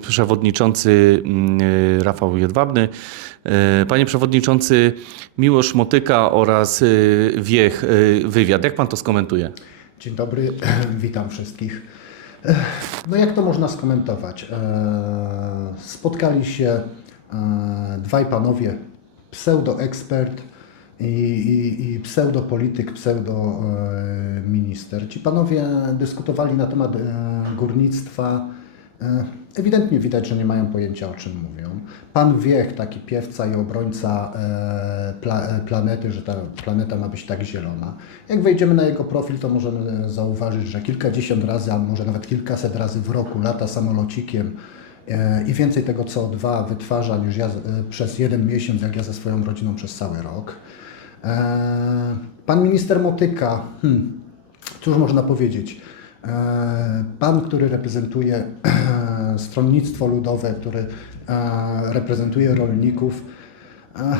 przewodniczący mm, y, Rafał Jedwabny. Y, Panie przewodniczący, Miłosz Motyka oraz y, Wiech, wywiad. Jak pan to skomentuje? Dzień dobry, witam wszystkich. No jak to można skomentować? Eee, Spotkali się e, dwaj panowie, pseudoekspert i, i, i pseudopolityk, pseudominister. Ci panowie dyskutowali na temat e, górnictwa. E, Ewidentnie widać, że nie mają pojęcia o czym mówią. Pan Wiech, taki piewca i obrońca e, e, planety, że ta planeta ma być tak zielona. Jak wejdziemy na jego profil, to możemy zauważyć, że kilkadziesiąt razy, a może nawet kilkaset razy w roku lata samolocikiem i więcej tego CO2 wytwarza niż ja przez jeden miesiąc, jak ja ze swoją rodziną przez cały rok. Pan minister Motyka, hmm, cóż można powiedzieć? Pan, który reprezentuje stronnictwo ludowe, który e, reprezentuje rolników, e,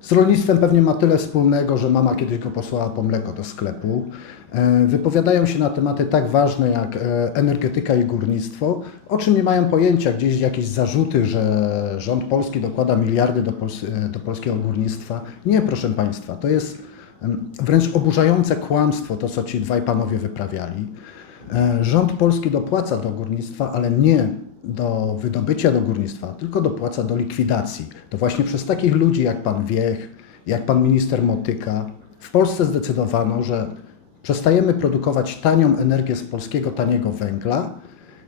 z rolnictwem pewnie ma tyle wspólnego, że mama kiedyś go posłała po mleko do sklepu. E, Wypowiadają się na tematy tak ważne jak energetyka i górnictwo, o czym nie mają pojęcia. Gdzieś jakieś zarzuty, że rząd polski dokłada miliardy do, pols- do polskiego górnictwa. Nie, proszę Państwa, to jest wręcz oburzające kłamstwo, to co ci dwaj panowie wyprawiali. E, Rząd polski dopłaca do górnictwa, ale nie do wydobycia do górnictwa, tylko dopłaca do likwidacji. To właśnie przez takich ludzi jak pan Wiech, jak pan minister Motyka w Polsce zdecydowano, że przestajemy produkować tanią energię z polskiego taniego węgla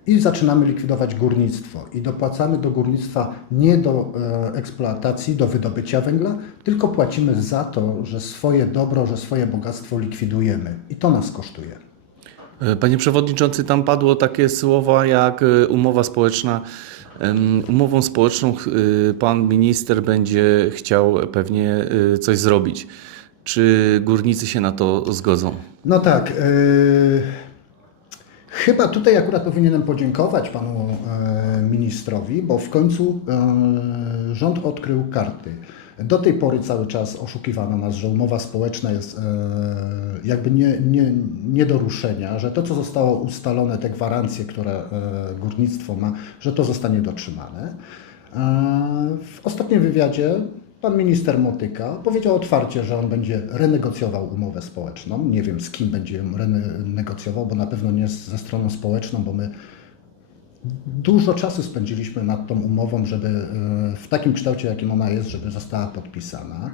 i zaczynamy likwidować górnictwo. I dopłacamy do górnictwa nie do e, eksploatacji, do wydobycia węgla, tylko płacimy za to, że swoje dobro, że swoje bogactwo likwidujemy. I to nas kosztuje. E, Panie przewodniczący, tam padło takie słowa jak e, umowa społeczna. Umową społeczną pan minister będzie chciał pewnie coś zrobić. Czy górnicy się na to zgodzą? No tak. Yy, chyba tutaj akurat powinienem podziękować panu e, ministrowi, bo w końcu e, rząd odkrył karty. Do tej pory cały czas oszukiwano nas, że umowa społeczna jest e, jakby nie, nie, nie do ruszenia, że to, co zostało ustalone, te gwarancje, które górnictwo ma, że to zostanie dotrzymane. W ostatnim wywiadzie pan minister Motyka powiedział otwarcie, że on będzie renegocjował umowę społeczną. Nie wiem z kim będzie ją renegocjował, bo na pewno nie ze stroną społeczną, bo my dużo czasu spędziliśmy nad tą umową, żeby e, w takim kształcie, jakim ona jest, żeby została podpisana.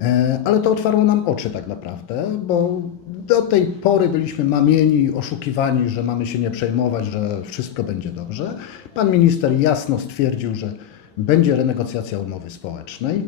E, Ale to otwarło nam oczy tak naprawdę, bo do tej pory byliśmy mamieni, oszukiwani, że mamy się nie przejmować, że wszystko będzie dobrze. Pan minister jasno stwierdził, że będzie renegocjacja umowy społecznej,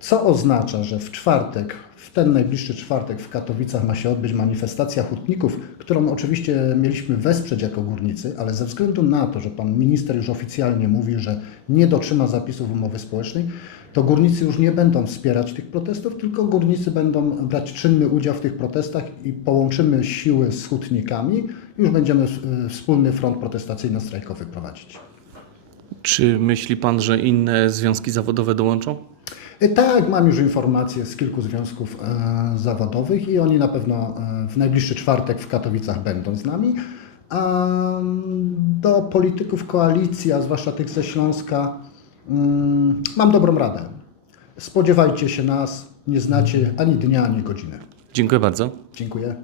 co oznacza, że w czwartek, w ten najbliższy czwartek w Katowicach ma się odbyć manifestacja hutników, którą oczywiście mieliśmy wesprzeć jako górnicy, ale ze względu na to, że pan minister już oficjalnie mówi, że nie dotrzyma zapisów umowy społecznej, to górnicy już nie będą wspierać tych protestów, tylko górnicy będą brać czynny udział w tych protestach i połączymy siły z hutnikami już będziemy y, wspólny front protestacyjno-strajkowy prowadzić. Czy myśli pan, że inne związki zawodowe dołączą? E, Tak, mam już informacje z kilku związków e, zawodowych i oni na pewno e, w najbliższy czwartek w Katowicach będą z nami. A mm, do polityków koalicji, a zwłaszcza tych ze Śląska, mm, mam dobrą radę. Spodziewajcie się nas, nie znacie ani dnia, ani godziny. Dziękuję bardzo. Dziękuję.